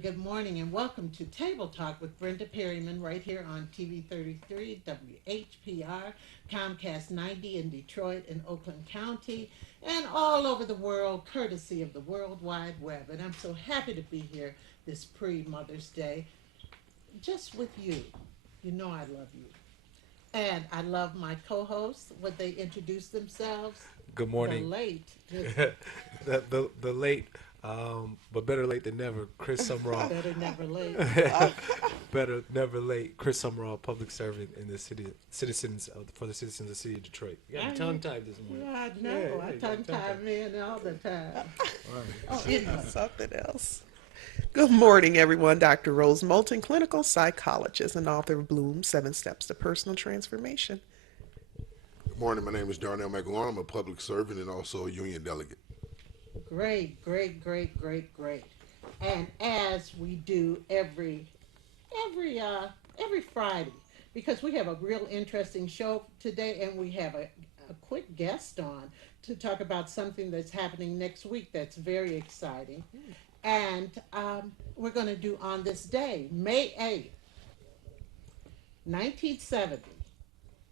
Good morning and welcome to Table Talk with Brenda Perryman right here on TV 33 WHPR, Comcast 90 in Detroit and Oakland County, and all over the world, courtesy of the World Wide Web. And I'm so happy to be here this pre Mother's Day just with you. You know I love you. And I love my co hosts. Would they introduce themselves? Good The morning. late The late, but better late than never, Chris Sumrall. Better Never Late. Better never late, Chris Sumrall, public servant in the city, for the citizens of the city of Detroit. You got me I tongue tied this morning. Yeah, I Yeah, know. yeah, I you got tongue me tongue tie tied. men all the time. All Oh, right. anyway. Something else. Good morning, everyone. Dr. Rose Moulton, clinical psychologist and author of Bloom 7 Steps to Personal Transformation. Good morning. My name is Darnell McElwain. I'm a public servant and also a union delegate. Great, great, great, great, great. And as we do every every Friday, because we have a real interesting show today, and we have a quick guest on to talk about something that's happening next week that's very exciting. And we're going to do on this day, May 8th, 1970.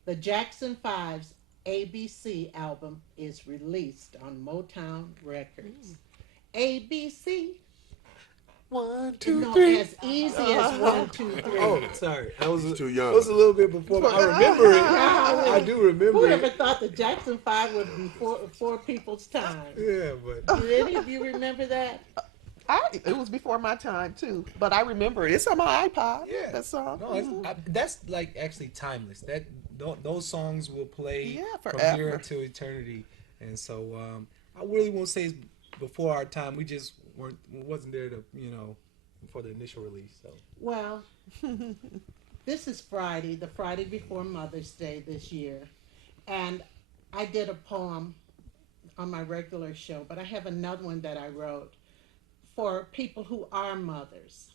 The Jackson Five's ABC album is released on Motown Records. ABC, One, you two, know, three. as easy as one, two, three. Oh, sorry. I was He's too that young. was a little bit before. I remember it. I do Who remember ever it. thought the Jackson Five would be before people's time? Yeah, but Do any of you remember that? It was before my time, too, but I remember it. It's on my iPod, yeah. that song. No, that's like actually timeless. Those songs will play Yeah, from here forever. until eternity. And so I really won't say it's before our time. We just wasn't there to for the initial release. So Well, this is Friday, the Friday before Mother's Day this year, and I did a poem on my regular show, but I have another one that I wrote for people who are mothers.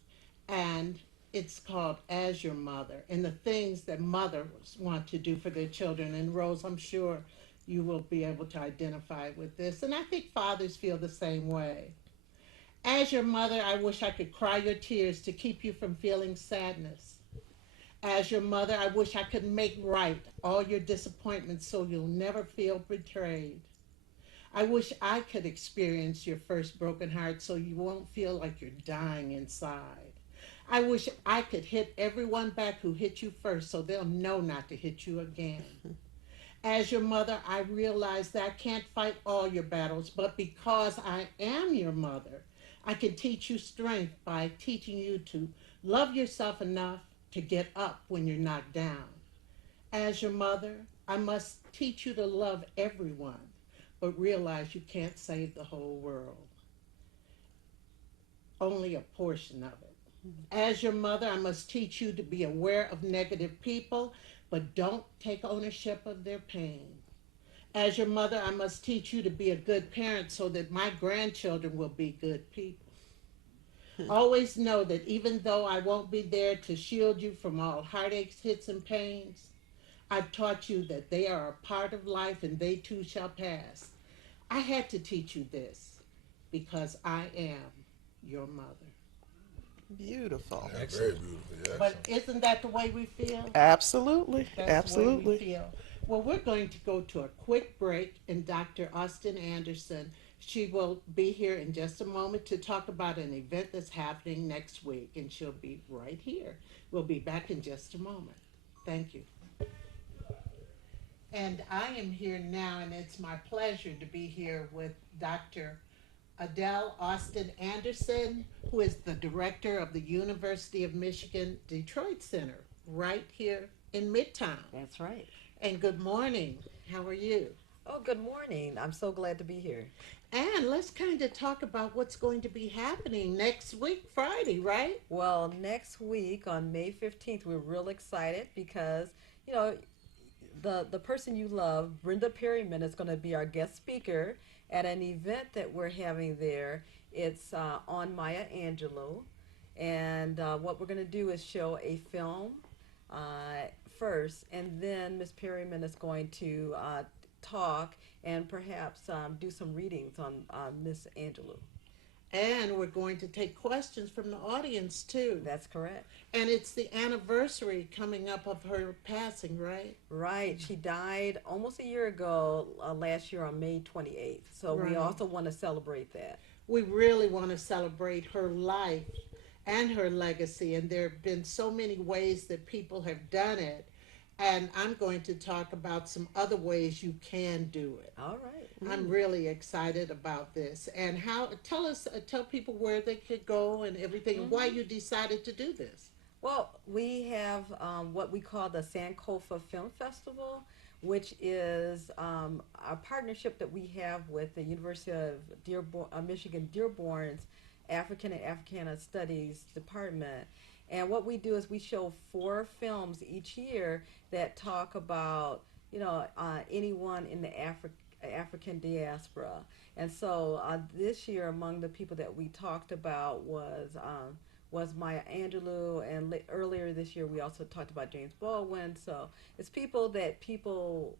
And it's called As Your Mother and the things that mothers want to do for their children. And Rose, I'm sure you will be able to identify with this. And I think fathers feel the same way. As your mother, I wish I could cry your tears to keep you from feeling sadness. As your mother, I wish I could make right all your disappointments so you'll never feel betrayed. I wish I could experience your first broken heart so you won't feel like you're dying inside. I wish I could hit everyone back who hit you first so they'll know not to hit you again. As your mother, I realize that I can't fight all your battles, but because I am your mother, I can teach you strength by teaching you to love yourself enough to get up when you're knocked down. As your mother, I must teach you to love everyone, but realize you can't save the whole world, only a portion of it. As your mother, I must teach you to be aware of negative people, but don't take ownership of their pain. As your mother, I must teach you to be a good parent so that my grandchildren will be good people. Always know that even though I won't be there to shield you from all heartaches, hits, and pains, I've taught you that they are a part of life and they too shall pass. I had to teach you this because I am your mother. Beautiful. Yeah, very excellent. beautiful. Yeah, But excellent. isn't that the way we feel? Absolutely. That's the way we Absolutely. feel. Well, we're going to go to a quick break, and Dr. Austin Anderson, she will be here in just a moment to talk about an event that's happening next week, and she'll be right here. We'll be back in just a moment. Thank you. And I am here now, and it's my pleasure to be here with Dr. Adele Austin Anderson, who is the director of the University of Michigan Detroit Center, right here in Midtown. That's right. And good morning. How are you? Oh, good morning. I'm so glad to be here. And let's kind of talk about what's going to be happening next week, Friday, right? Well, next week on May 15th, we're real excited because, you know, the person you love, Brenda Perryman, is going to be our guest speaker at an event that we're having there. It's on Maya Angelou. And what we're going to do is show a film first, and then Miss Perryman is going to talk and perhaps do some readings on Miss Angelou. And we're going to take questions from the audience too. That's correct. And it's the anniversary coming up of her passing, right? Right. She died almost a year ago, last year on May 28th. So we Right. also want to celebrate that. We really want to celebrate her life and her legacy. And there have been so many ways that people have done it. And I'm going to talk about some other ways you can do it. All right. I'm really excited about this. And how, tell people where they could go and everything, and why you decided to do this. Well, we have what we call the Sankofa Film Festival, which is a partnership that we have with the University of Michigan Dearborn's African and Africana Studies Department. And what we do is we show 4 films each year that talk about, anyone in the African diaspora. And so this year, among the people that we talked about was Maya Angelou, and earlier this year we also talked about James Baldwin. So it's people that people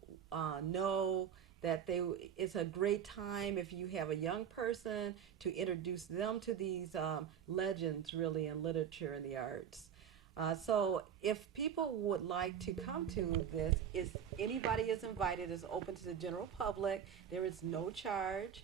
know that it's a great time if you have a young person to introduce them to these legends really in literature and the arts. So if people would like to come to this, anybody is invited. It's open to the general public. There is no charge.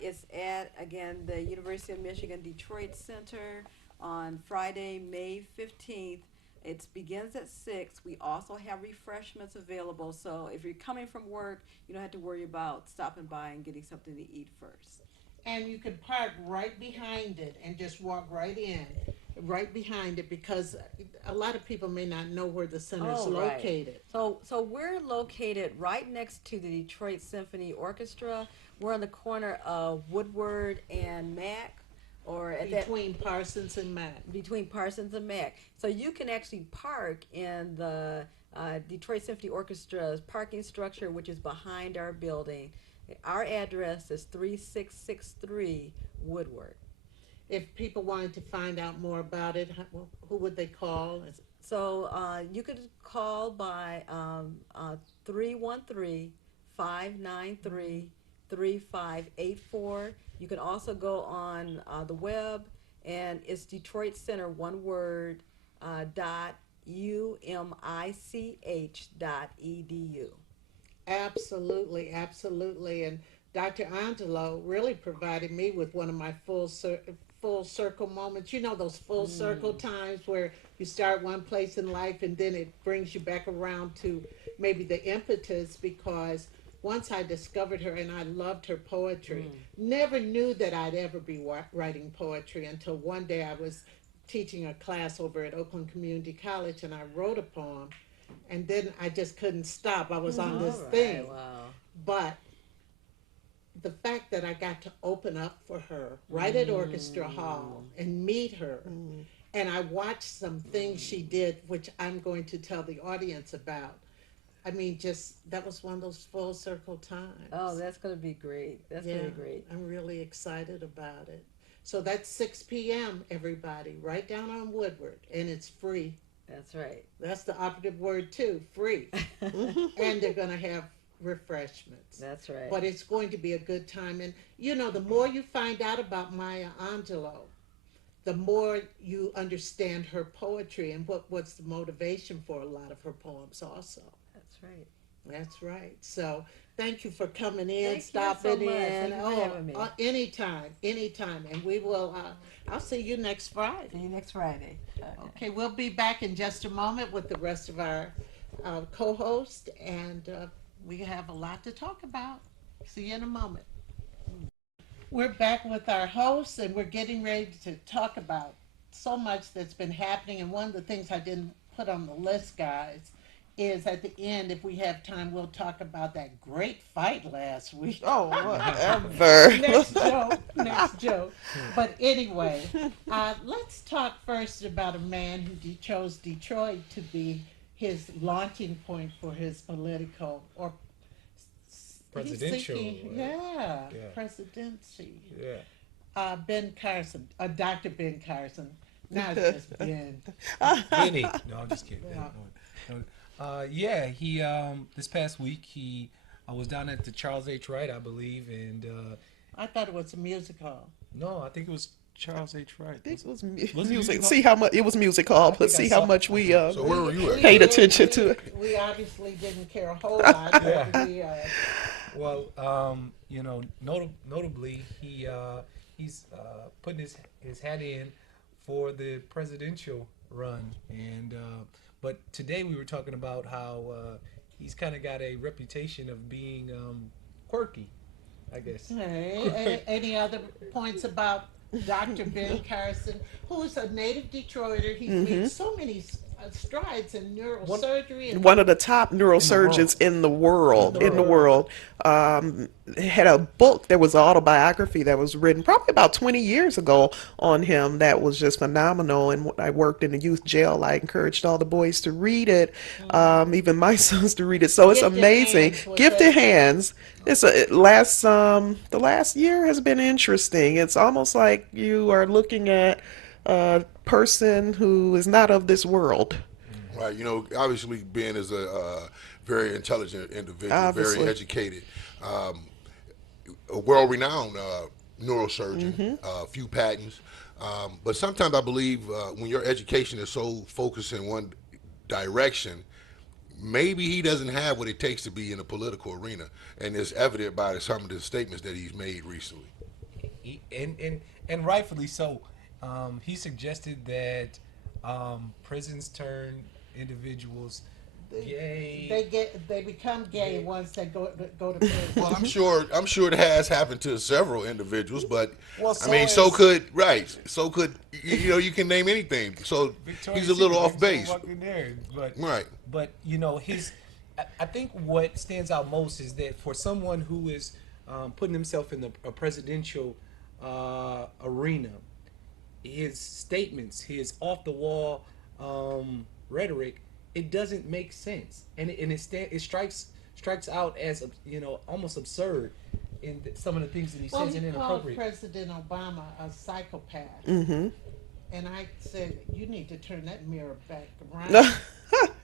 It's at, again, the University of Michigan Detroit Center on Friday, May 15th. It begins at 6. We also have refreshments available. So if you're coming from work, you don't have to worry about stopping by and getting something to eat first. And you can park right behind it and just walk right in, right behind it, because a lot of people may not know where the center is located. Right. So we're located right next to the Detroit Symphony Orchestra. We're on the corner of Woodward and Mack. Or at Between Parsons and Mack. Between Parsons and Mack. So you can actually park in the Detroit Symphony Orchestra's parking structure, which is behind our building. Our address is 3663 Woodward. If people wanted to find out more about it, who would they call? So you could call by 313-593-3584. You can also go on the web, and it's Detroit Center, one word, .umich.edu. Absolutely, absolutely. And Dr. Angelo really provided me with one of my full circle moments. You know, those full circle times where you start one place in life and then it brings you back around to maybe the impetus, because once I discovered her and I loved her poetry, never knew that I'd ever be writing poetry until one day I was teaching a class over at Oakland Community College and I wrote a poem, and then I just couldn't stop. I was on this thing. Wow. But the fact that I got to open up for her right at Orchestra Hall and meet her, and I watched some things she did, which I'm going to tell the audience about. I mean, that was one of those full circle times. Oh, that's going to be great. That's going to be great. I'm really excited about it. So that's 6 p.m., everybody, right down on Woodward, and it's free. That's right. That's the operative word, too, free. And they're going to have refreshments. That's right. But it's going to be a good time. And, the more you find out about Maya Angelou, the more you understand her poetry and what's the motivation for a lot of her poems also. That's right. That's right. So thank you for coming in, Thank you so stopping much. in. Thank you for having me. Anytime. And we will, I'll see you next Friday. See you next Friday. Okay, we'll be back in just a moment with the rest of our co-host, and we have a lot to talk about. See you in a moment. We're back with our hosts, and we're getting ready to talk about so much that's been happening. And one of the things I didn't put on the list, guys, is at the end, if we have time, we'll talk about that great fight last week. Oh, whatever. Next joke. But anyway, let's talk first about a man who chose Detroit to be his launching point for his political or Presidential. Presidency. Yeah. Ben Carson, Dr. Ben Carson. Now it's just Ben. Benny. No, I'm just kidding. No. He this past week I was down at the Charles H. Wright, I believe, and I thought it was a music hall. No, I think it was Charles H. Wright. This was Was it music. music hall? See how much it was music hall, I but think I see how saw- much we So where were you at? paid attention to it. We obviously didn't care a whole lot, but Yeah. we, Well, you know, notably, he's putting his hat in for the presidential run, and but today we were talking about how he's kind of got a reputation of being quirky, I guess. hey, any other points about Dr. Ben Carson, who's a native Detroiter? He's made so many strides in neurosurgery. And One of the top neurosurgeons in the world. Had a book. There was an autobiography that was written probably about 20 years ago on him that was just phenomenal. And when I worked in the youth jail, I encouraged all the boys to read it, even my sons to read it. So it's Gifted amazing. Hands was Gifted a- Hands. The last year has been interesting. It's almost like you are looking at a person who is not of this world. Right, you know, obviously Ben is a very intelligent individual, Obviously. very educated, a world-renowned neurosurgeon, a few patents. But sometimes I believe when your education is so focused in one direction, maybe he doesn't have what it takes to be in the political arena, and it's evident by some of the statements that he's made recently. And rightfully so. He suggested that prisons turn individuals gay. they become gay once they go to prison. Well, I'm sure it has happened to several individuals, but Well, I mean, so could you know, you can name anything. So Victoria's he's a little Secret off base, walking there, but right? But you know, I think what stands out most is that for someone who is putting himself in a presidential arena, his statements, his off the wall rhetoric, it doesn't make sense, and it strikes out as, you know, almost absurd in some of the things that he Well, says, and he called inappropriate. President Obama a psychopath. Mm-hmm. And I said, you need to turn that mirror back around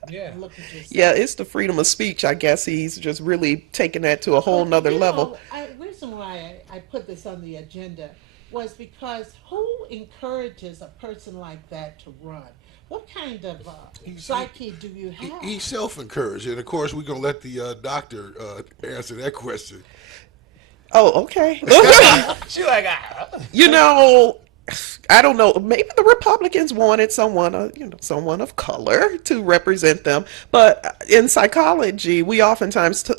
Yeah, and look at yourself. Yeah, it's the freedom of speech. I guess he's just really taking that to a whole But, nother you level. know, reason why I put this on the agenda was because who encourages a person like that to run? What kind of psyche do you have? He's self-encouraged, and of course, we're gonna let the doctor answer that question. Oh, okay. she like You know, I don't know. Maybe the Republicans wanted someone, someone of color to represent them. But in psychology, we oftentimes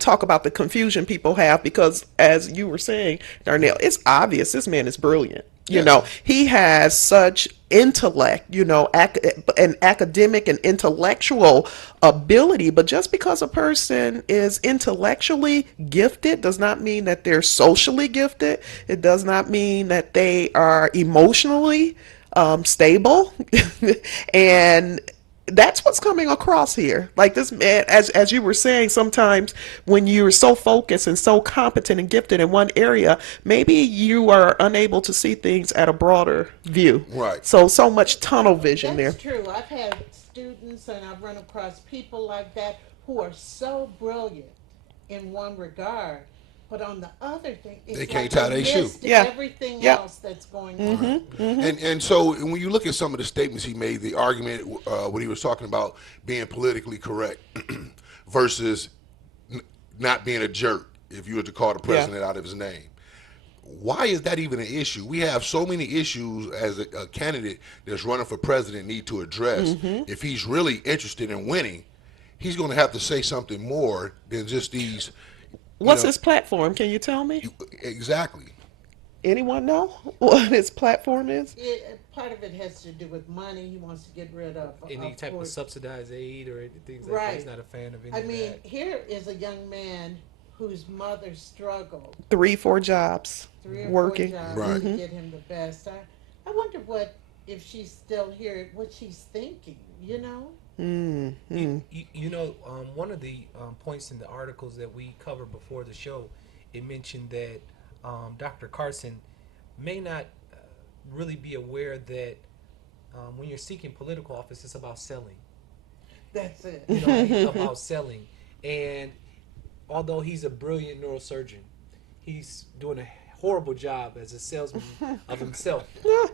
talk about the confusion people have because, as you were saying, Darnell, it's obvious this man is brilliant. You Yes. know, he has such intellect, an academic and intellectual ability. But just because a person is intellectually gifted does not mean that they're socially gifted. It does not mean that they are emotionally stable. And that's what's coming across here. Like this man, as you were saying, sometimes when you're so focused and so competent and gifted in one area, maybe you are unable to see things at a broader view. Right. So much tunnel vision there. That's true. I've had students and I've run across people like that who are so brilliant in one regard, but on the other thing, it's They can't like tie they their shoe. missed Yeah. everything Yeah. else that's going on. And so when you look at some of the statements he made, the argument when he was talking about being politically correct versus not being a jerk, if you were to call the president out of his name. Why is that even an issue? We have so many issues as a candidate that's running for president need to address. If he's really interested in winning, he's going to have to say something more than just these. What's his platform? Can you tell me? Exactly. Anyone know what his platform is? Part of it has to do with money. He wants to get rid of any type of course. subsidized aid or things like that. Right. He's not a fan of any I of mean, that. here is a young man whose mother struggled 3-4 jobs 3 or working. 4 jobs Right. to get him the best. I wonder if she's still here, what she's thinking. You know. You know, one of the points in the articles that we covered before the show, it mentioned that Dr. Carson may not really be aware that when you're seeking political office, it's about selling. That's it. You know, it's about selling. And although he's a brilliant neurosurgeon, he's doing a horrible job as a salesman of himself.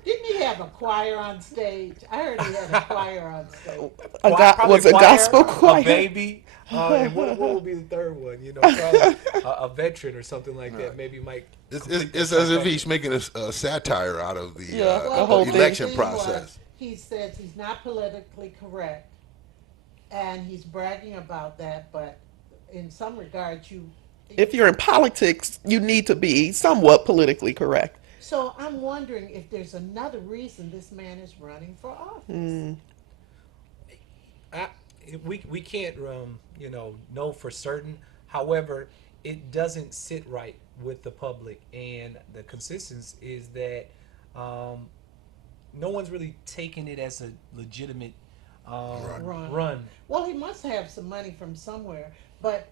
Didn't he have a choir on stage? I heard he had a choir on stage. Probably Was a gospel a choir? baby, and what would be the third one? You know, probably a veteran or something like that. Maybe might. It's as if he's making a satire out of the, Yeah, the Well, whole the thing. election thing was, process. he says he's not politically correct, and he's bragging about that. But in some regards, If you're in politics, you need to be somewhat politically correct. So I'm wondering if there's another reason this man is running for office. I, we can't know for certain. However, it doesn't sit right with the public, and the consensus is that no one's really taking it as a legitimate run. Well, he must have some money from somewhere. But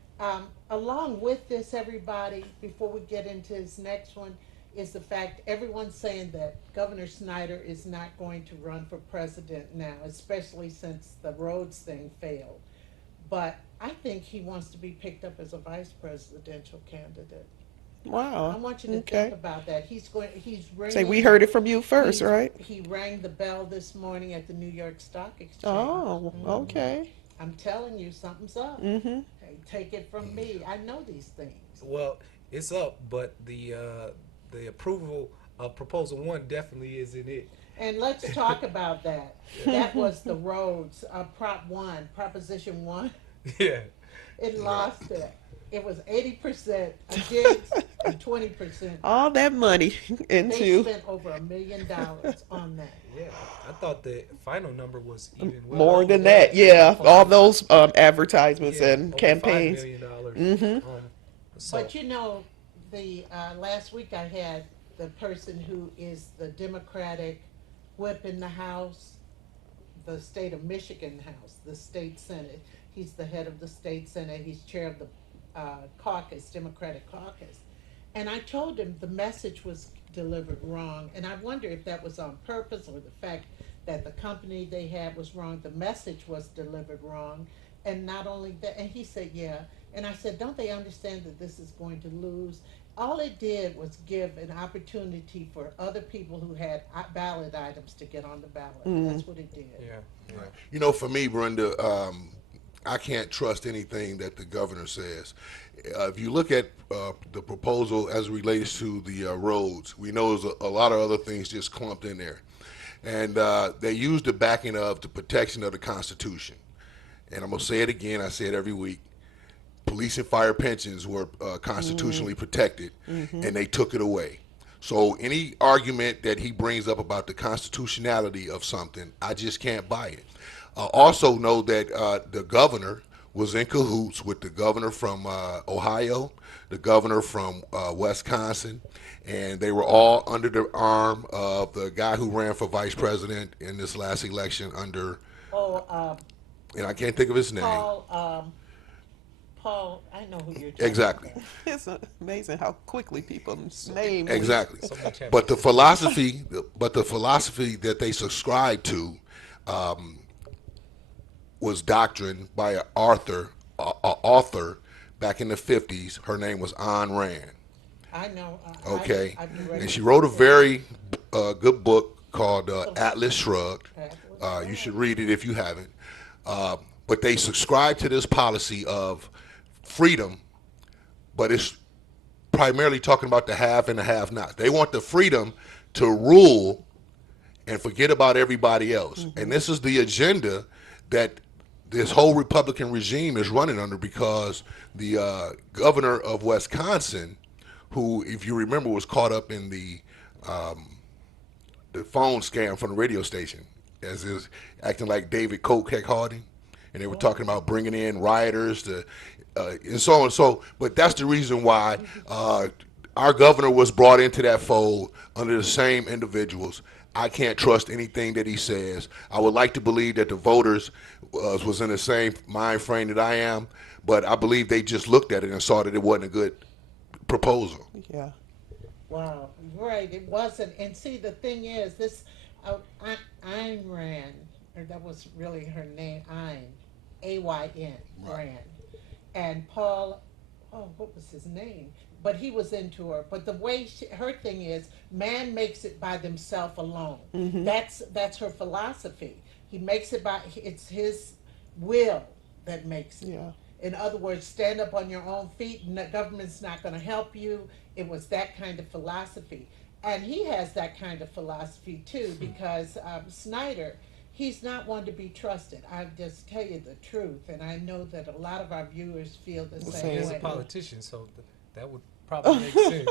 along with this, everybody, before we get into his next one, is the fact everyone's saying that Governor Snyder is not going to run for president now, especially since the roads thing failed. But I think he wants to be picked up as a vice presidential candidate. Wow. I want you to Okay. think about that. He's ringing. Say we heard it from you first, right? He rang the bell this morning at the New York Stock Exchange. Oh, okay. I'm telling you, something's up. Mm-hmm. Hey, take it from me. I know these things. Well, it's up, but the approval of Proposal 1 definitely isn't it. And let's talk about that. That was the roads, Proposition 1. Yeah. It lost it. It was 80% against and 20%. All that money They into spent over $1 million on that. Yeah, I thought the final number was even more than that. Yeah, all those advertisements and over campaigns. $5 million. Mm-hmm. So, But you know, the last week I had the person who is the Democratic whip in the House, the state of Michigan House, the state Senate. He's the head of the state Senate. He's chair of the caucus, Democratic caucus. And I told him the message was delivered wrong. And I wonder if that was on purpose or the fact that the company they had was wrong. The message was delivered wrong. And not only that, and he said, yeah. And I said, don't they understand that this is going to lose? All it did was give an opportunity for other people who had ballot items to get on the ballot. That's what it did. yeah. You know, for me, Brenda, I can't trust anything that the governor says. If you look at the proposal as it relates to the roads, we know there's a lot of other things just clumped in there. And they used the backing of the protection of the Constitution. And I'm going to say it again, I say it every week. Police and fire pensions were constitutionally protected, and they took it away. So any argument that he brings up about the constitutionality of something, I just can't buy it. Also know that the governor was in cahoots with the governor from Ohio, the governor from Wisconsin, and they were all under the arm of the guy who ran for vice president in this last election under, and I can't think of his name. Paul, I know who you're talking Exactly. about. It's amazing how quickly people's names. Exactly. So much happened. But the philosophy that they subscribed to was doctrine by an author back in the 50s. Her name was Ayn Rand. I know. Okay, I've read and it. she wrote a very good book called Atlas Shrugged. You should read it if you haven't. But they subscribe to this policy of freedom, but it's primarily talking about the have and the have-nots. They want the freedom to rule and forget about everybody else. And this is the agenda that this whole Republican regime is running under, because the governor of Wisconsin, who, if you remember, was caught up in the phone scam from the radio station, as is acting like David Kochek Harding, and they were talking about bringing in rioters to, and so on and so. But that's the reason why our governor was brought into that fold under the same individuals. I can't trust anything that he says. I would like to believe that the voters was in the same mind frame that I am, but I believe they just looked at it and saw that it wasn't a good proposal. Yeah. Wow, right, it wasn't. And see, the thing is, this Ayn Rand, or that was really her name, Ayn, A-Y-N, Rand. And Paul oh, what was his name? But he was into her. But the way her thing is, man makes it by themselves alone. That's her philosophy. He makes it by it's his will that makes it. Yeah. In other words, stand up on your own feet. The government's not going to help you. It was that kind of philosophy, and he has that kind of philosophy too. Because Snyder, he's not one to be trusted. I just tell you the truth, and I know that a lot of our viewers feel the same He is way. a politician, so that would probably make sense.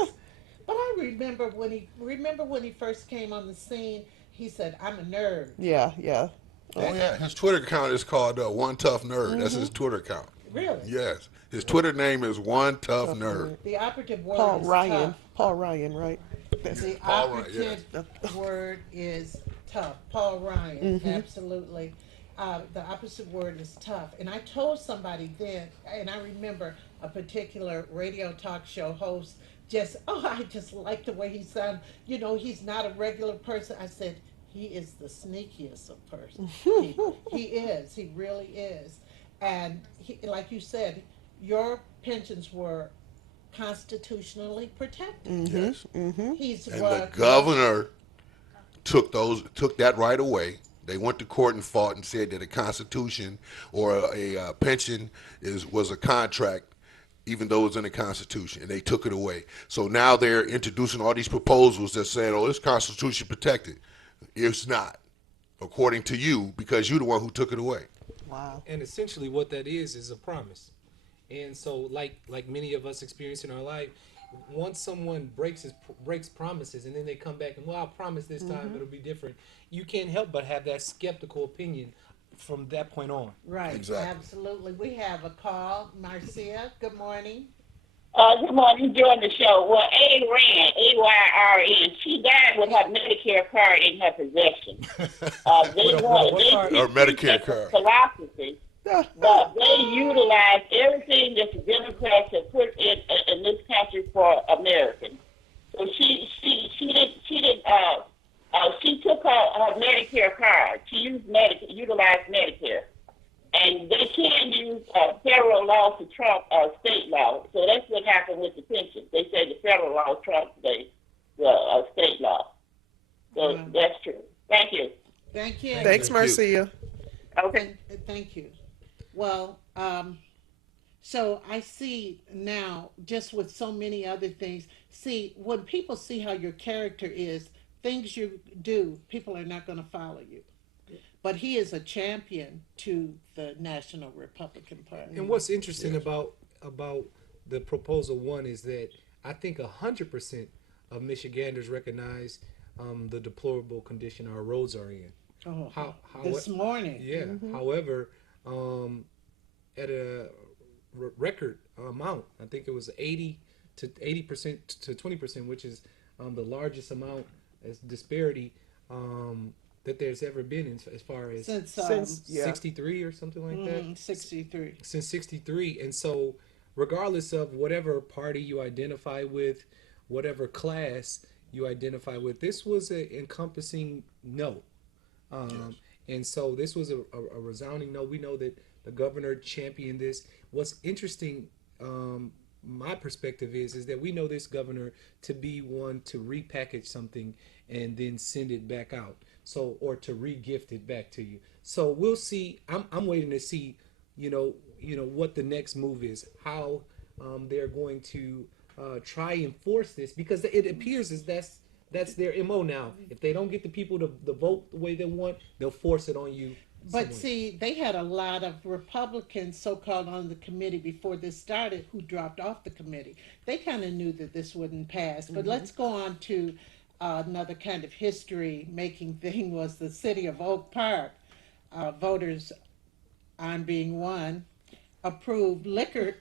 But I remember when he first came on the scene, he said, "I'm a nerd." Yeah, yeah. Oh yeah, his Twitter account is called One Tough Nerd. That's his Twitter account. Really? Yes, his Twitter name is One Tough Nerd. The operative word Paul is Ryan. tough. Paul Ryan, right? The Paul Ryan, operative word is tough. Paul Ryan, absolutely. The opposite word is tough. And I told somebody then, and I remember a particular radio talk show host just, oh, I just like the way he sounded. You know, he's not a regular person. I said, he is the sneakiest of persons. He is. He really is. And he, like you said, your pensions were constitutionally protected. Yes, He's and the governor took that right away. They went to court and fought and said that a constitution or a pension was a contract, even though it's in the Constitution, and they took it away. So now they're introducing all these proposals that saying, "Oh, this Constitution protected." It's not, according to you, because you're the one who took it away. Wow. And essentially, what that is a promise. And so, like many of us experience in our life, once someone breaks promises, and then they come back and, well, I'll promise this time it'll be different. You can't help but have that skeptical opinion from that point on. Right, Exactly. absolutely. We have a call. Marcia, good morning. Good morning, enjoying the show. Well, Ayn Rand, Ayn, she died with her Medicare card in her possession. What card? Or Medicare card. Philosophy, but they utilize everything that the Democrats have put in this country for Americans. So she took her Medicare card. She utilized Medicare. And they can use federal law to trump state law. So that's what happened with the pension. They say the federal law trumps the state law. So that's true. Thank you. Thank you. Thanks, Marcia. Okay. Thank you. Well, so I see now, just with so many other things, see, when people see how your character is, things you do, people are not going to follow you. But he is a champion to the National Republican Party. And what's interesting about the proposal one is that I think 100% of Michiganders recognize the deplorable condition our roads are in. Oh, this morning. Yeah. However, at a record amount, I think it was 80% to 20%, which is the largest amount as disparity that there's ever been as far as Since 63 or something like that. 63. Since 63. And so regardless of whatever party you identify with, whatever class you identify with, this was an encompassing no. And so this was a resounding no. We know that the governor championed this. What's interesting, my perspective is that we know this governor to be one to repackage something and then send it back out. So, or to re-gift it back to you. So we'll see. I'm waiting to see, what the next move is, how they're going to try and force this, because it appears as that's their MO now. If they don't get the people to vote the way they want, they'll force it on you. But see, they had a lot of Republicans, so-called, on the committee before this started who dropped off the committee. They kind of knew that this wouldn't pass. But let's go on to another kind of history-making thing was the city of Oak Park. Voters, on being one, approved liquor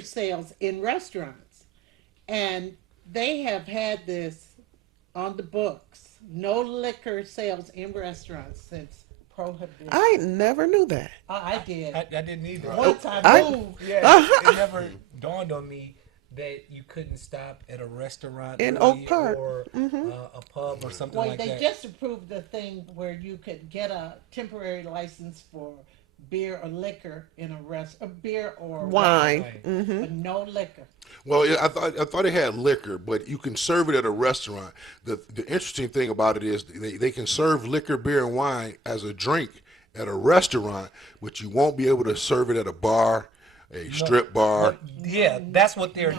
sales in restaurants. And they have had this on the books. No liquor sales in restaurants since Prohibition. I never knew that. I did. I didn't either. Once I moved. Yeah, it never dawned on me that you couldn't stop at a restaurant In really, Oak Park. or a pub or something Well, like they that. just approved the thing where you could get a temporary license for beer or liquor in a beer or Wine. but no liquor. Well, yeah, I thought it had liquor, but you can serve it at a restaurant. The interesting thing about it is they can serve liquor, beer, and wine as a drink at a restaurant, but you won't be able to serve it at a bar, a strip bar. But yeah, that's what they Right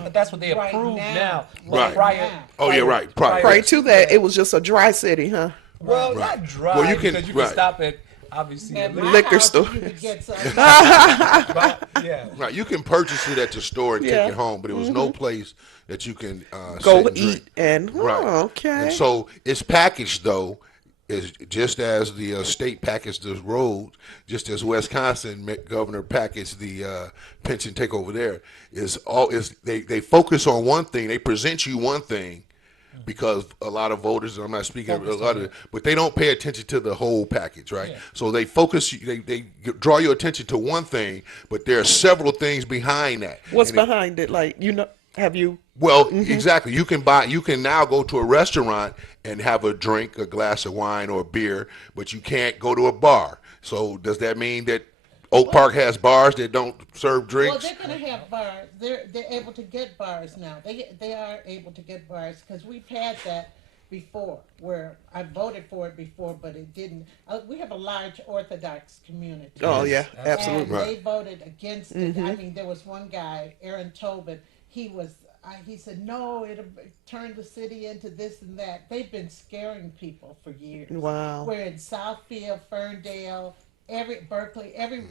approved now. But Right. prior, Now. Oh, yeah, right. Prior. Right to that, it was just a dry city, huh? Well, Right. not dry Well, you can- because you can right. stop at obviously a At my Liquor house, store. you could get some. right? Yeah. Right, you can purchase it at the store and Yeah. take it home, but it was no place that you can Go sit and eat drink. and Right. okay. And so it's packaged though, is just as the state packaged the roads, just as Wisconsin governor packaged the pension takeover there. They focus on one thing. They present you one thing. Because a lot of voters, I'm not speaking of a lot of, but they don't pay attention to the whole package, right? Yeah. So they focus, they draw your attention to one thing, but there are several things behind that. What's And it- behind it? Like, have you? well, exactly. You can now go to a restaurant and have a drink, a glass of wine or beer, but you can't go to a bar. So does that mean that Oak Park has bars that don't serve Well, drinks? they're going to have bars. They're able to get bars now. They are able to get bars because we've had that before, where I voted for it before, but it didn't. We have a large Orthodox community. Oh yeah, Yes, absolutely. And Right. they voted against it. I mean, there was one guy, Aaron Tobin. He said, no, it'll turn the city into this and that. They've been scaring people for years. Wow. We're in Southfield, Ferndale, Berkeley, every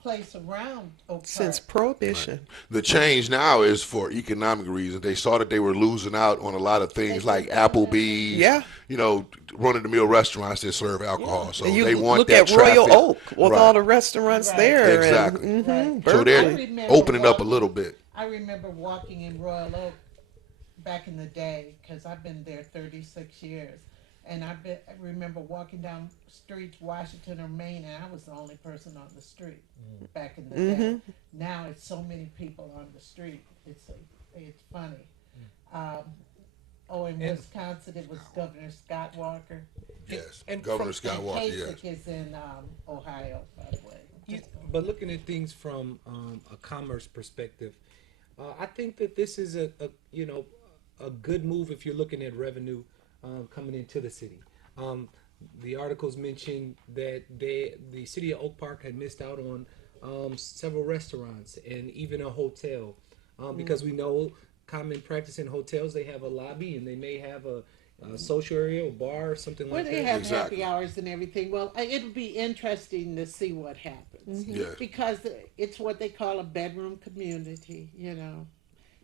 place around Oak Park. Since Prohibition. The change now is for economic reasons. They saw that they were losing out on a lot of things like Applebee's, Yeah. run-of-the-mill restaurants that serve alcohol. So And you they want look that at Royal traffic. Oak with Right. all the restaurants Right. there. Exactly. And, Right. So I they're remember opening up a walking- little bit. I remember walking in Royal Oak back in the day because I've been there 36 years. And I remember walking down streets, Washington or Main, and I was the only person on the street back in the day. Now it's so many people on the street. It's funny. In And- Wisconsin, it was Governor Scott Walker. Yes, and Governor from- Scott And Walker. Yes. Kasich is in Ohio, by the way. But looking at things from a commerce perspective, I think that this is a good move if you're looking at revenue coming into the city. The articles mentioned that the city of Oak Park had missed out on several restaurants and even a hotel because we know common practice in hotels, they have a lobby and they may have a social area or bar or something Where like they that. have Exactly. happy hours and everything. Well, it'll be interesting to see what happens Yes. because it's what they call a bedroom community.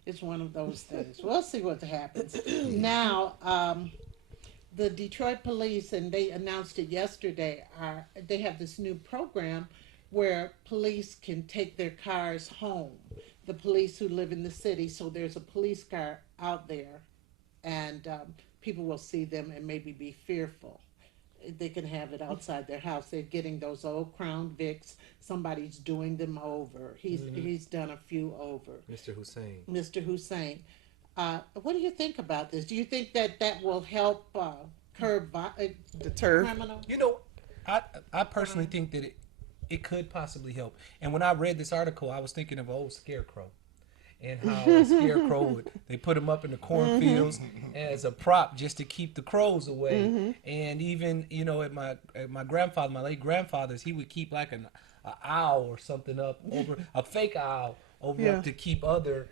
It's one of those things. We'll see what happens. Now, the Detroit police, and they announced it yesterday. They have this new program where police can take their cars home. The police who live in the city. So there's a police car out there, and people will see them and maybe be fearful. They can have it outside their house. They're getting those old Crown Vics. Somebody's doing them over. He's done a few over. Mr. Hussein. Mr. Hussein. What do you think about this? Do you think that will help curb Deter. criminal? I personally think that it could possibly help. And when I read this article, I was thinking of old Scarecrow and how a scarecrow they put him up in the cornfields as a prop just to keep the crows away. And even at my grandfather, my late grandfather's, he would keep like an owl or something up over a fake owl over Yeah. up to keep other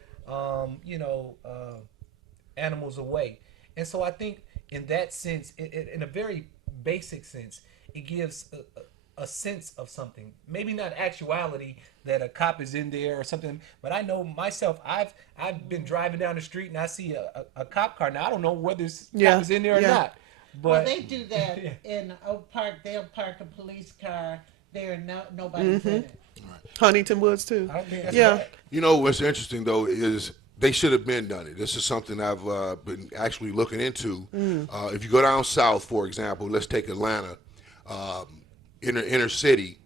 animals away. And so I think in that sense, in a very basic sense, it gives a sense of something. Maybe not actuality that a cop is in there or something, but I know myself. I've been driving down the street and I see a cop car. Now I don't know whether this Yeah, cop is in there or yeah. not. Well, But they do that in Oak Park. They'll park a police car there and nobody's in it. Huntington Woods too. I don't think that's Yeah. bad. What's interesting though is they should have been done it. This is something I've been actually looking into. If you go down south, for example, let's take Atlanta, inner city.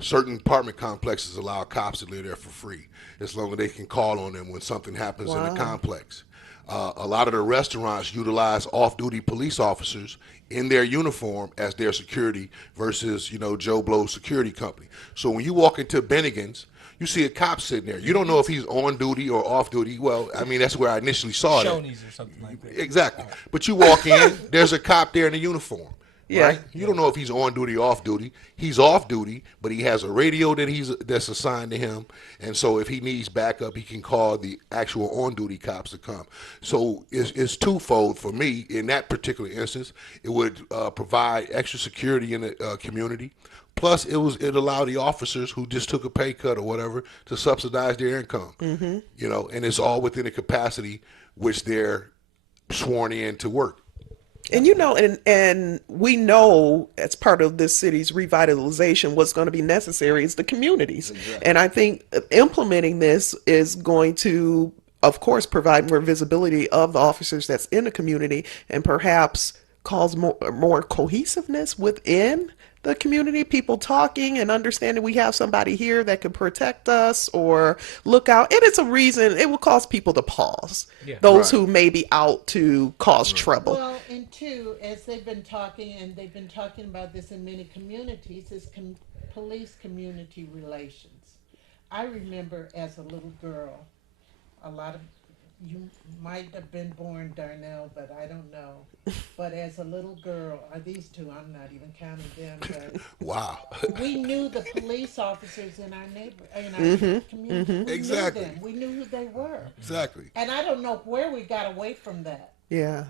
Certain apartment complexes allow cops to live there for free, as long as they can call on them when something happens in Wow. the complex. A lot of the restaurants utilize off-duty police officers in their uniform as their security versus, Joe Blow security company. So when you walk into Bennigan's, you see a cop sitting there. You don't know if he's on duty or off duty. Well, I mean, that's where I initially saw it. Shoney's or something like that. Exactly. But you walk in, there's a cop there in a uniform. Yeah. Right? You don't know if he's on duty or off duty. He's off duty, but he has a radio that's assigned to him, and so if he needs backup, he can call the actual on duty cops to come. So it's twofold for me in that particular instance. It would provide extra security in the community. Plus, it allowed the officers who just took a pay cut or whatever to subsidize their income. Mm-hmm. And it's all within the capacity which they're sworn in to work. And and we know as part of this city's revitalization, what's going to be necessary is the communities. Exactly. And I think implementing this is going to, of course, provide more visibility of the officers that's in the community and perhaps cause more cohesiveness within the community, people talking and understanding we have somebody here that can protect us or look out. And it's a reason it will cause people to pause. Yeah. Those who may be out to cause trouble. Well, and two, as they've been talking, and they've been talking about this in many communities, is police community relations. I remember as a little girl, a lot of you might have been born, Darnell, but I don't know. But as a little girl, these two, I'm not even counting them. But wow. We knew the police officers in our community. We exactly. knew them. We knew who they were. Exactly. And I don't know where we got away from that. Yeah.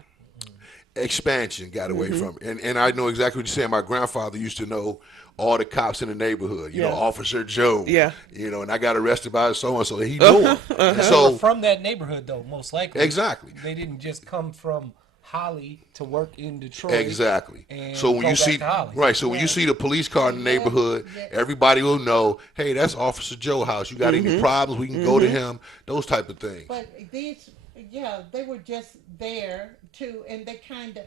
Expansion got away from it. And I know exactly what you're saying. My grandfather used to know all the cops in the neighborhood, you know, Officer Joe. Yeah. And I got arrested by so-and-so. He knew him. So from that neighborhood, though, most likely. Exactly. They didn't just come from Holly to work in Detroit. Exactly. And so when you see when you see the police car in the neighborhood, everybody will know, hey, that's Officer Joe house. You got any problems, we can go to him, those type of things. But these, they were just there too, and they kind of,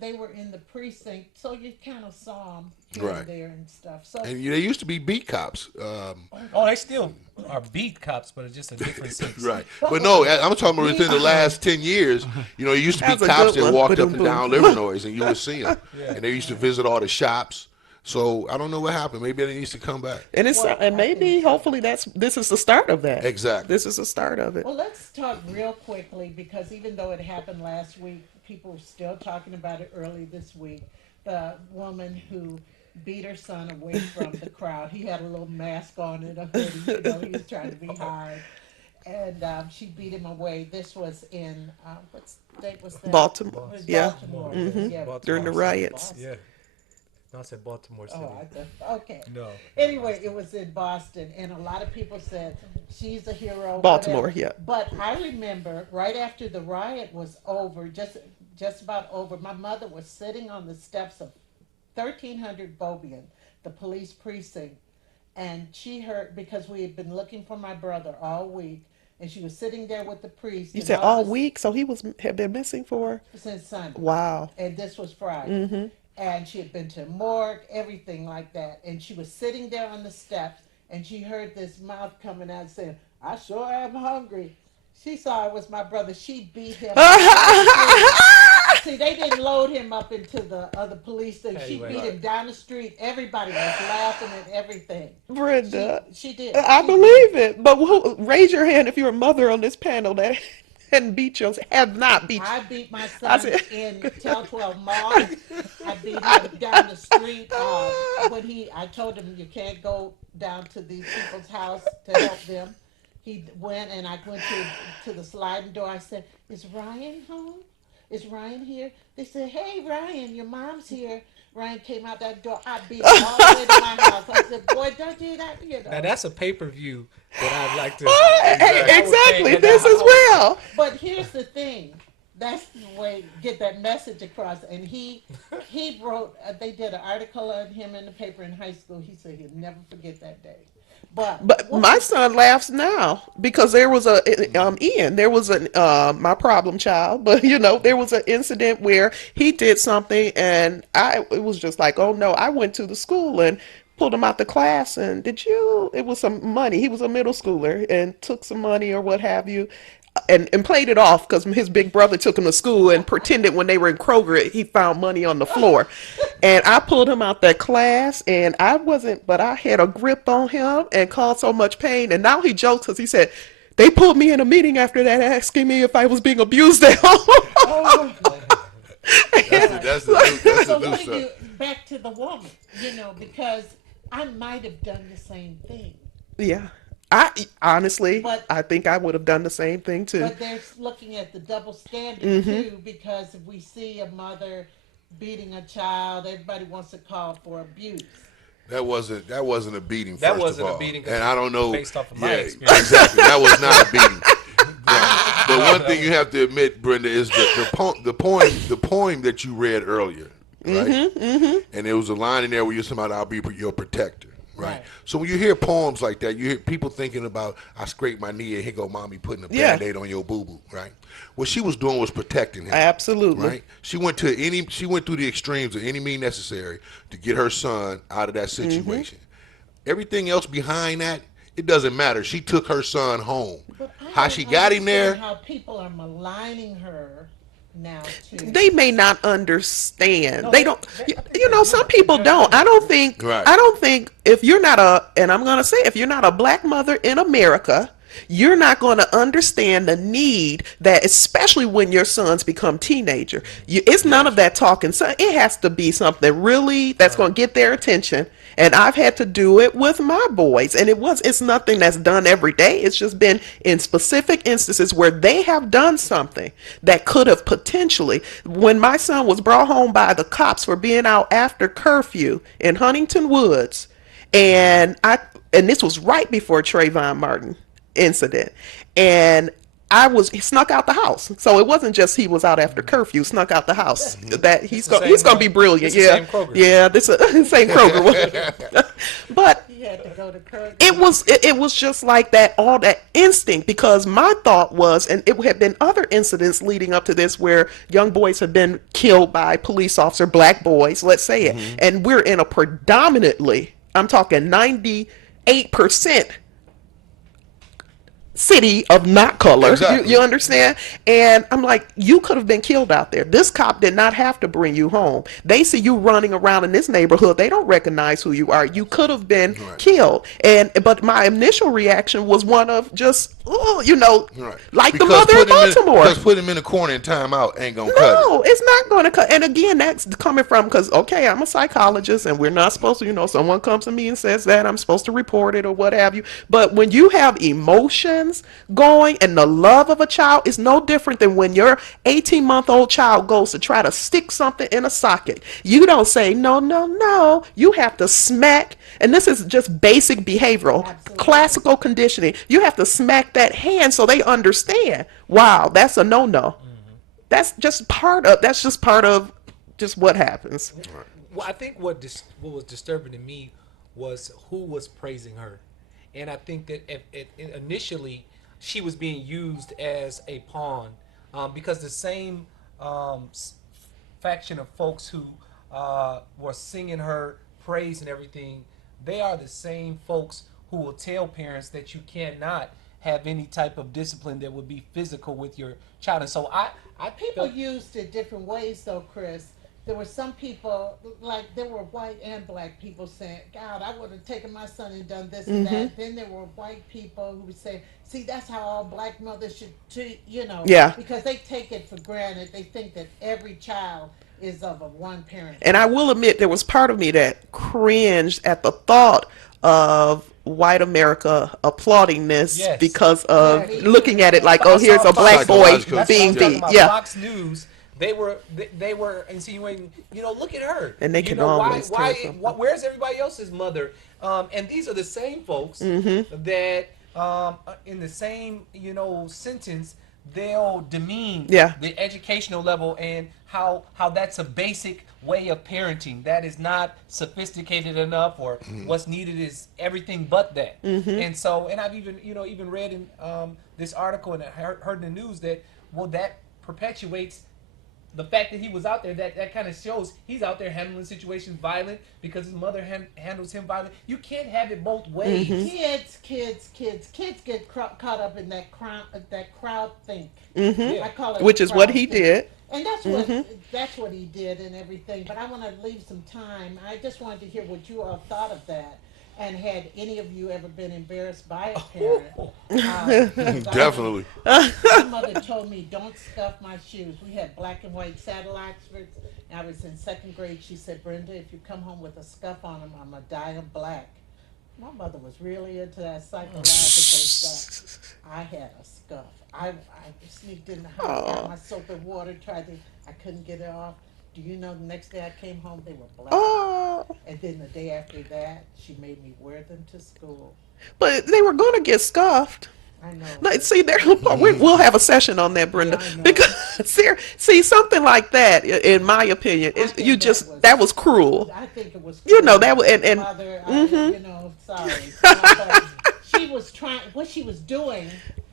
they were in the precinct, so you kind of saw them here and there and stuff. So and they used to be beat cops. They still are beat cops, but it's just a different sense. Right. But no, I'm talking about within the last 10 years, it used to be cops that walked up and down Livernois, and you would see them. And they used to visit all the shops. So I don't know what happened. Maybe it needs to come back. And hopefully this is the start of that. Exactly. This is the start of it. Well, let's talk real quickly, because even though it happened last week, people were still talking about it early this week. The woman who beat her son away from the crowd. He had a little mask on and a hoodie. He was trying to be hard. And she beat him away. This was in, what state was that? Baltimore. Baltimore. Mm-hmm. Yeah. During the riots. Yeah. No, I said Baltimore City. Okay. No. Anyway, it was in Boston, and a lot of people said she's a hero. Baltimore, whatever. yeah. But I remember right after the riot was over, just about over, my mother was sitting on the steps of 1300 Beaubien, the police precinct, and she heard, because we had been looking for my brother all week, and she was sitting there with the priest. You said all week, so he had been missing since Sunday. Wow. And this was Friday. Mm-hmm. And she had been to morgue, everything like that. And she was sitting there on the steps, and she heard this mouth coming out saying, "I sure am hungry." She saw it was my brother. She beat him. See, they didn't load him up into the other police thing. She beat him down the street. Everybody was laughing at everything. Brenda. She did. I believe it. But raise your hand if you're a mother on this panel that hadn't beat you. Have not beat you. I beat my son in Tel 12 Mall. I beat him down the street. I told him you can't go down to these people's house to help them. He went, and I went to the sliding door. I said, "Is Ryan home? Is Ryan here?" They said, "Hey, Ryan, your mom's here." Ryan came out that door. I beat him all the way to my house. I said, "Boy, don't do that." Now that's a pay-per-view that I'd like to. Exactly. This is real. But here's the thing. That's the way get that message across. And he wrote. They did an article on him in the paper in high school. He said he'll never forget that day. But my son laughs now because there was Ian, there was my problem child, but there was an incident where he did something and it was just like, oh no, I went to the school and pulled him out the class and it was some money. He was a middle schooler and took some money or what have you. and played it off because his big brother took him to school and pretended when they were in Kroger he found money on the floor. And I pulled him out that class, and I wasn't, but I had a grip on him and caused so much pain. And now he jokes because he said, they pulled me in a meeting after that asking me if I was being abused at home. That's the So new what do stuff. you, back to the woman, because I might have done the same thing. Yeah. I honestly, But- I think I would have done the same thing too. But they're looking at the double standard Mm-hmm. too, because if we see a mother beating a child, everybody wants to call for abuse. That wasn't a beating. That first wasn't of a all. beating, 'cause and I don't know. based off of my yeah, experience. exactly. That was not a beating. Right. But one thing you have to admit, Brenda, is that the poem that you read earlier, right? And there was a line in there where you're talking about, "I'll be your protector." Right. Right. So when you hear poems like that, you hear people thinking about, "I scraped my knee and here go mommy putting a Yeah. band-aid on your boo-boo." Right. What she was doing was protecting him. Absolutely. Right. She went through the extremes of any means necessary to get her son out of that situation. Everything else behind that, it doesn't matter. She took her son home. But I How don't she got him there? understand How people are maligning her now too. They may not understand. No, they don't. Some people don't. I don't think. Right. I don't think if you're not a, and I'm gonna say, if you're not a black mother in America, you're not going to understand the need that, especially when your sons become teenager. It's none of that talking. So it has to be something really that's going to get their attention. And I've had to do it with my boys, and it's nothing that's done every day. It's just been in specific instances where they have done something that could have potentially, when my son was brought home by the cops for being out after curfew in Huntington Woods, and this was right before Trayvon Martin incident, and he snuck out the house. So it wasn't just he was out after curfew, snuck out the house. That he's the going same, to be brilliant. it's the Yeah, same Kroger. yeah. This same Kroger. But He had to go to Kroger. it was just like that, all that instinct, because my thought was, and it had been other incidents leading up to this where young boys have been killed by police officer, black boys, let's say it, and we're in a predominantly, I'm talking 98% city of not color. Exactly. You understand? And I'm like, you could have been killed out there. This cop did not have to bring you home. They see you running around in this neighborhood. They don't recognize who you are. You could have been killed. But my initial reaction was one of just, Right. like Because the mother in putting him Baltimore. Because put him in a corner and time out ain't gonna cut it. No, it's not going to cut. And again, that's coming from, because, okay, I'm a psychologist and we're not supposed to, someone comes to me and says that I'm supposed to report it or what have you. But when you have emotions going and the love of a child is no different than when your 18-month-old child goes to try to stick something in a socket. You don't say, no, no, no. You have to smack. And this is just basic behavioral, classical conditioning. You have to smack that hand so they understand. Wow, that's a no-no. That's just part of just what happens. Well, I think what was disturbing to me was who was praising her, and I think that initially she was being used as a pawn, because the same faction of folks who were singing her praise and everything, they are the same folks who will tell parents that you cannot have any type of discipline that would be physical with your child. And so I People used it different ways, though, Chris. There were some people, like there were white and black people saying, God, I would have taken my son and done this and that. Then there were white people who would say, see, that's how all black mothers should treat, Yeah. because they take it for granted. They think that every child is of a one parent. And I will admit, there was part of me that cringed at the thought of white America applauding this Yes. because of Yeah, looking at it like, oh, I saw here's a black boy psychological being talking beat. about Yeah. Fox News. They were insinuating, look at her. And they can always tell something. Where's everybody else's mother? And these are the same folks Mm-hmm. that in the same sentence they'll demean Yeah. the educational level and how that's a basic way of parenting. That is not sophisticated enough, or what's needed is everything but that. Mm-hmm. And so, and I've even read in this article and heard in the news that that perpetuates the fact that he was out there, that kind of shows he's out there handling situations violent because his mother handles him violent. You can't have it both ways. Kids get caught up in that crowd think. Yeah. I call it Which is what crowd he think. did. And that's what he did and everything. But I want to leave some time. I just wanted to hear what you all thought of that. And had any of you ever been embarrassed by a parent? Definitely. My mother told me, don't scuff my shoes. We had black and white saddle Oxfords. And I was in second grade. She said, Brenda, if you come home with a scuff on them, I'm going to dye them black. My mother was really into that psychological stuff. I had a scuff. I sneaked in the house, got my soap and water, I couldn't get it off. Do you know the next day I came home, they were black. Oh, And then the day after that, she made me wear them to school. but they were going to get scuffed. I know. No, see, we'll have a session on that, Brenda. Yeah, I know. Because see, something like that, in my opinion, I think that was cruel. I think it was. You know, cruel. that was- and- Mother, you know, sorry. But she was trying. What she was doing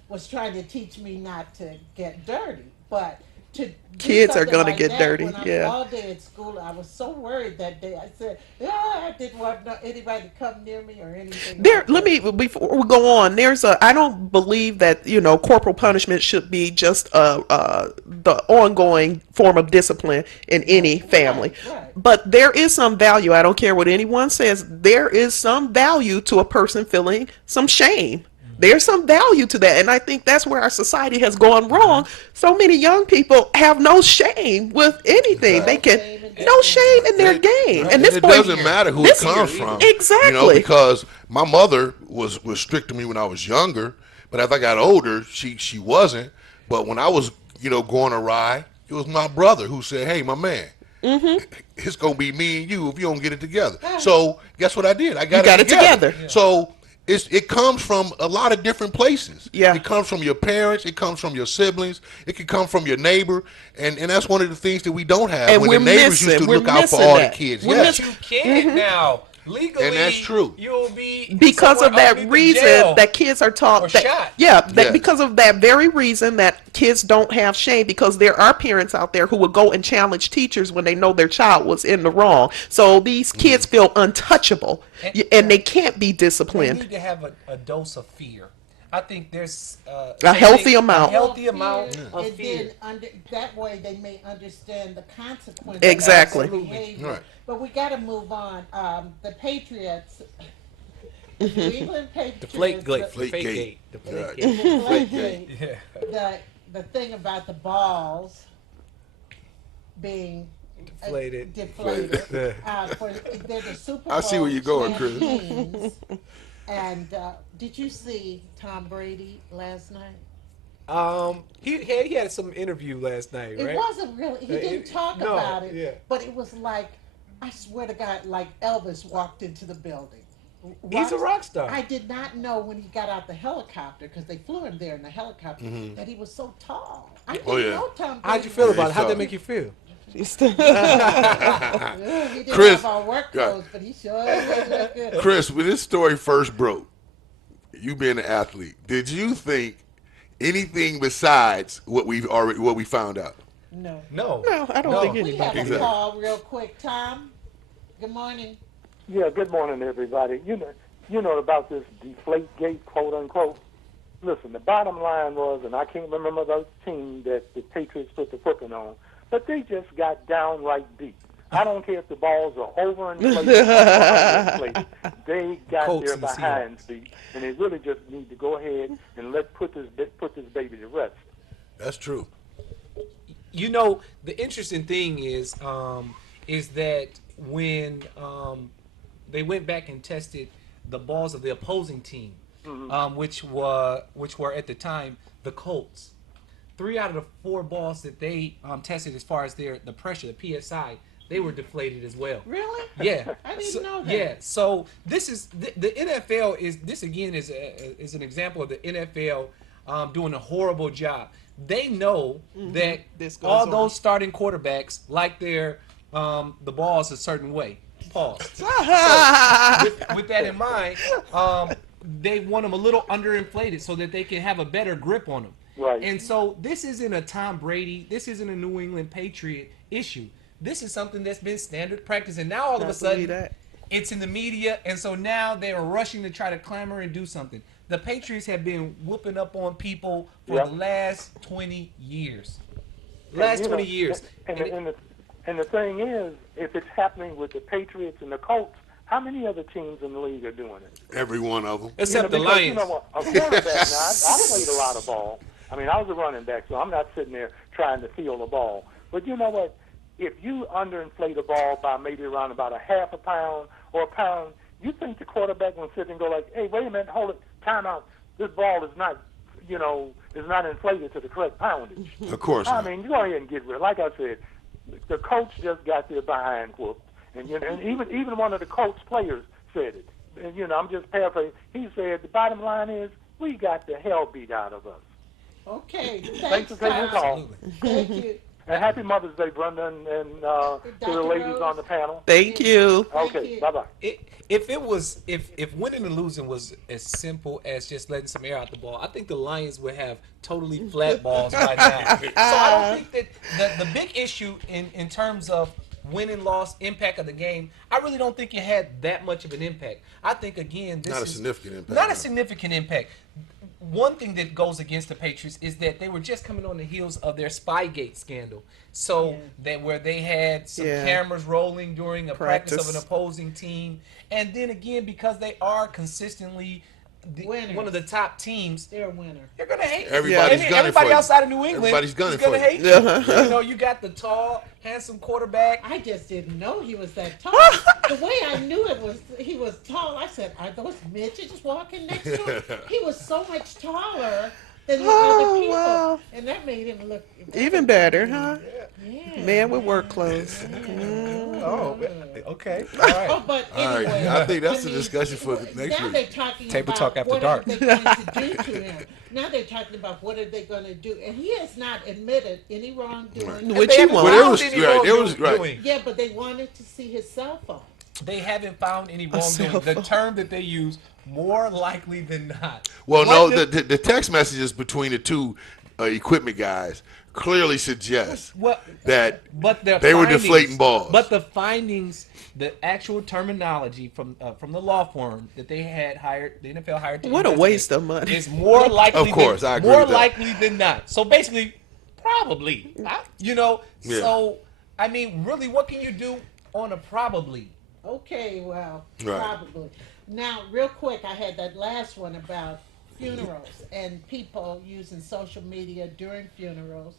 was trying to teach me not to get dirty, but to do Kids are something gonna like get that dirty, when I'm yeah. all day at school, I was so worried that day. I said, I didn't want anybody to come near me or anything. There, like let that. me before we go on. I don't believe that corporal punishment should be just the ongoing form of discipline in any family. right. But there is some value. I don't care what anyone says. There is some value to a person feeling some shame. There's some value to that, and I think that's where our society has gone wrong. So many young people have no shame with anything. They can no shame in their game, and this it boy doesn't matter who it this- comes from. Exactly. Because my mother was strict to me when I was younger, but as I got older, she wasn't. But when I was, going awry, it was my brother who said, "Hey, my man, it's gonna be me and you if you don't get it together." So guess what I did? I got got it together. So it comes from a lot of different places. Yeah. It comes from your parents. It comes from your siblings. It can come from your neighbor, and that's one of the things that we don't have. And when we're the neighbors missing- used to we're look out for missing all that. the kids. We're Yes. But you can't now. Legally, And that's true. You'll be because of somewhere that underneath the reason jail. that kids are taught or that, shot. yeah, Yeah. because of that very reason that kids don't have shame, because there are parents out there who will go and challenge teachers when they know their child was in the wrong. So these kids feel untouchable, and they can't be They disciplined. need to have a dose of fear. I think there's A healthy amount. A healthy amount Fear, of and fear. then that way they may understand the consequences Exactly. of their behavior. Right. But we got to move on. The Patriots, the New England Patriots, Deflategate. Deflategate. Deflategate. Yeah. The thing about the balls being Deflated. deflated. Yeah. They're the Super Bowl I see where you're going, Chris. champions. And did you see Tom Brady last night? He had some interview last night, right? It wasn't really. He didn't talk no, about it. yeah. But it was like, I swear to God, like Elvis walked into the building. He's a rock star. I did not know when he got out the helicopter, because they flew him there in the helicopter, that he was so tall. I didn't Oh, yeah. know Tom Brady. How'd you feel was- about it? How'd tough. that make you feel? Yeah, he didn't Chris, have our work clothes, but he sure looked good. Chris, when this story first broke, you being an athlete, did you think anything besides what we found out? No. No. No, I don't think We anybody. have a Exactly. call real quick. Tom, good morning. Yeah, good morning, everybody. You know about this deflate gate, quote unquote. Listen, the bottom line was, and I can't remember the team that the Patriots put the footprint on, but they just got downright beat. I don't care if the balls are overinflated or underinflated. They got Colts their and the behinds beat, and they really just need to go ahead and put this baby to rest. That's true. You know, the interesting thing is that when they went back and tested the balls of the opposing team, which were at the time the Colts, 3 out of the 4 balls that they tested as far as the pressure, the PSI, they were deflated as well. Really? Yeah, I didn't so, know that. Yeah, so this is the NFL is an example of the NFL doing a horrible job. They know that This goes all on. those starting quarterbacks like their the balls a certain way. Pause. with that in mind, they want them a little underinflated so that they can have a better grip on them. Right. And so this isn't a Tom Brady, this isn't a New England Patriot issue. This is something that's been standard practice, and now all of a I believe sudden that. it's in the media, and so now they are rushing to try to clamor and do something. The Patriots have been whooping up on people for Yep. the last 20 years. And, Last you know, 20 years. And the thing is, if it's happening with the Patriots and the Colts, how many other teams in the league are doing it? Every one of them. Except the because, Lions. You know what? A quarterback, now, I played a lot of ball. I mean, I was a running back, so I'm not sitting there trying to field the ball. But you know what? If you underinflate a ball by maybe around about a half a pound or a pound, you think the quarterback will sit and go like, hey, wait a minute, hold it, time out. This ball is not, is not inflated to the correct poundage. Of course. I not. mean, go ahead and get rid. Like I said, the coach just got their behind whooped, and even one of the Colts players said it. And I'm just paraphrasing. He said the bottom line is we got the hell beat out of us. Okay. Thanks for taking the call. Thank you. And happy Mother's Day, Brenda, and to the Dr. ladies Rose. on the panel. Thank you. Okay, you. bye bye. If winning and losing was as simple as just letting some air out the ball, I think the Lions would have totally flat balls by now. So I don't think that the big issue in terms of win and loss, impact of the game, I really don't think it had that much of an impact. I think, again, this Not a is significant impact, Not no. a significant impact. One thing that goes against the Patriots is that they were just coming on the heels of their Spygate scandal. So that where they had some Yeah. cameras rolling during a practice of an Practice. opposing team, and then again because they are consistently Winners. one of the top teams, They're a winner. they're gonna hate. Everybody's gunning everybody for you. outside of New England Everybody's gunning is gonna for you. hate you. You know, you got the tall, handsome quarterback. I just didn't know he was that tall. The way I knew he was tall, I said, "Are those midgets walking next to him?" He was so much taller than the Oh, other people, wow. and that made him look Even better, huh? Yeah. Man with work clothes. Oh, okay. All right. Oh, but All right, anyway, I think that's a mean, discussion for the next now week. they're talking Table about talk after what dark. are they going to do to him. Now they're talking about what are they going to do, and he has not admitted any wrongdoing. Which They he haven't won't. Well, there found was- any right, there was- wrongdoing. right. Yeah, but they wanted to see his cell phone. They haven't found any cell wrongdoing. The phone. term that they use, more likely than not. Well, What no, did- the text messages between the two equipment guys clearly suggest Well, that but the they were findings- deflating balls. But the findings, the actual terminology from the law firm that they had hired, the NFL hired to What a investigate, waste of money. is more likely. Of course, than, I agree more with that. likely than not. So basically, probably. You know. Yeah. So I mean, really, what can you do on a probably? Okay, well, Right. probably. Now, real quick, I had that last one about funerals and people using social media during funerals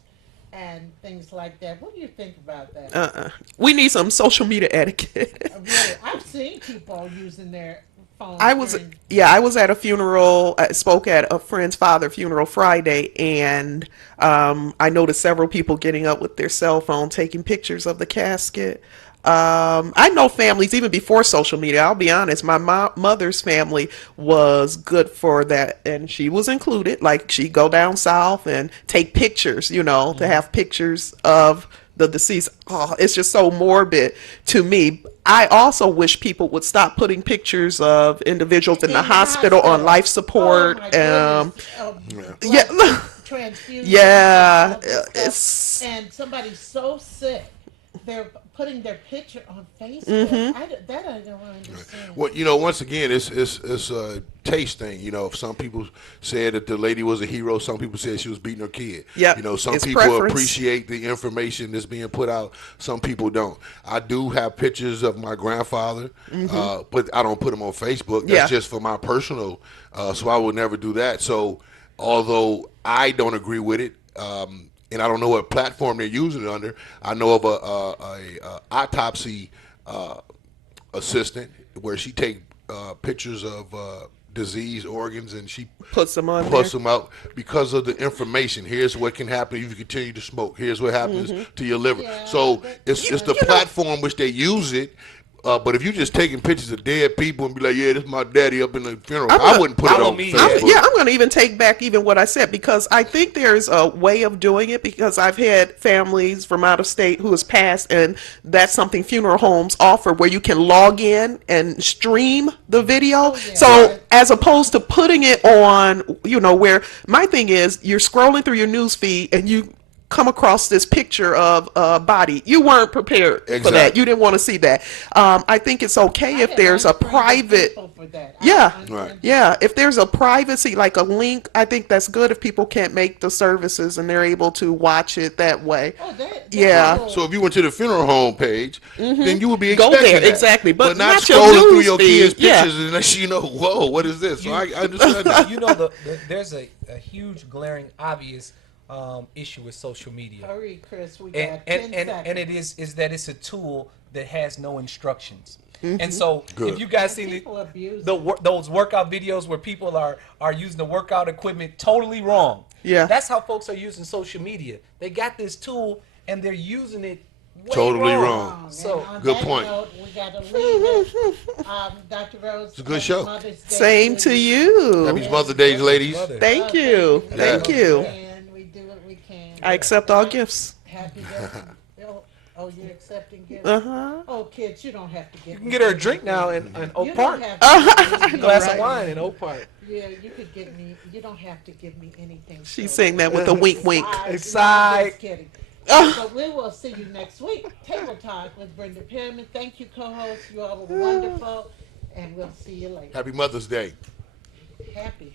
and things like that. What do you think about that? We need some social media etiquette. Really, I've seen people using their phones. I was at a funeral. I spoke at a friend's father funeral Friday, and I noticed several people getting up with their cell phone, taking pictures of the casket. I know families even before social media. I'll be honest. My mother's family was good for that, and she was included. Like she'd go down south and take pictures, to have pictures of the deceased. Oh, it's just so morbid to me. I also wish people would stop putting pictures of individuals in the hospital on life support. Oh, my goodness. Yeah. Blood transfusion. Yeah, all this stuff. it's And somebody's so sick, they're putting their picture on Facebook. Mm-hmm. I don't understand. Well, once again, it's a taste thing. If some people said that the lady was a hero, some people said she was beating her kid. Yep, Some it's people preference. appreciate the information that's being put out. Some people don't. I do have pictures of my grandfather, but I don't put them on Facebook. That's Mm-hmm. Yeah. just for my personal. So I would never do that. So although I don't agree with it. And I don't know what platform they're using it under. I know of a autopsy assistant where she take pictures of diseased organs and she puts them on puts there. them out because of the information. Here's what can happen if you continue to smoke. Here's what happens to your liver. Yeah, So but- it's the platform which they use it. But if you just taking pictures of dead people and be like, yeah, this is my daddy up in the funeral, I'm I not- wouldn't put it follow on me. Facebook. I'm going to even take back even what I said, because I think there's a way of doing it, because I've had families from out of state who has passed, and that's something funeral homes offer, where you can log in and stream the video. yeah. So Right. as opposed to putting it on, where my thing is, you're scrolling through your news feed and you come across this picture of a body. You weren't prepared for that. Exactly. You didn't want to see that. I think it's okay I if have there's a unfriended private. people for that. Yeah. Right. Yeah, if there's a privacy, like a link, I think that's good if people can't make the services and they're able to watch it that way. Oh, that Yeah. will- So if you went to the funeral home page, then you would be Go expecting there, that. exactly. But not not your scrolling through news your feed. kids' Yeah. pictures unless you know, whoa, what is this? So I understand that. You know, there's a huge, glaring, obvious issue with social media. Hurry, Chris. We got 10 And seconds. it is that it's a tool that has no instructions. And so, Good. if you guys And seen people abuse those workout videos where people are using the workout equipment totally wrong, Yeah. that's how folks are using social media. They got this tool and they're using it way Totally wrong. wrong. And So on Good that point. note, we got to leave it. Dr. Rose, It's a good happy show. Mother's Day Same to you. Happy Mother's Day, ladies. Mother. Thank you. We Thank do you. what we can. We do what we can. I accept all gifts. Happy birthday. Oh, you're accepting gifts? Uh-huh. Oh, kids, you don't have to get You can get her a drink now in Oak You Park. don't have to give me Glass of anything. wine in Oak Park. Yeah, you could give me. You don't have to give me anything. She's so- saying that with a wink wink. I'm Side. just kidding. But we will see you next week. Table Talk with Brenda Perriman. Thank you, co-hosts. You all were wonderful, and we'll see you later. Happy Mother's Day. Happy.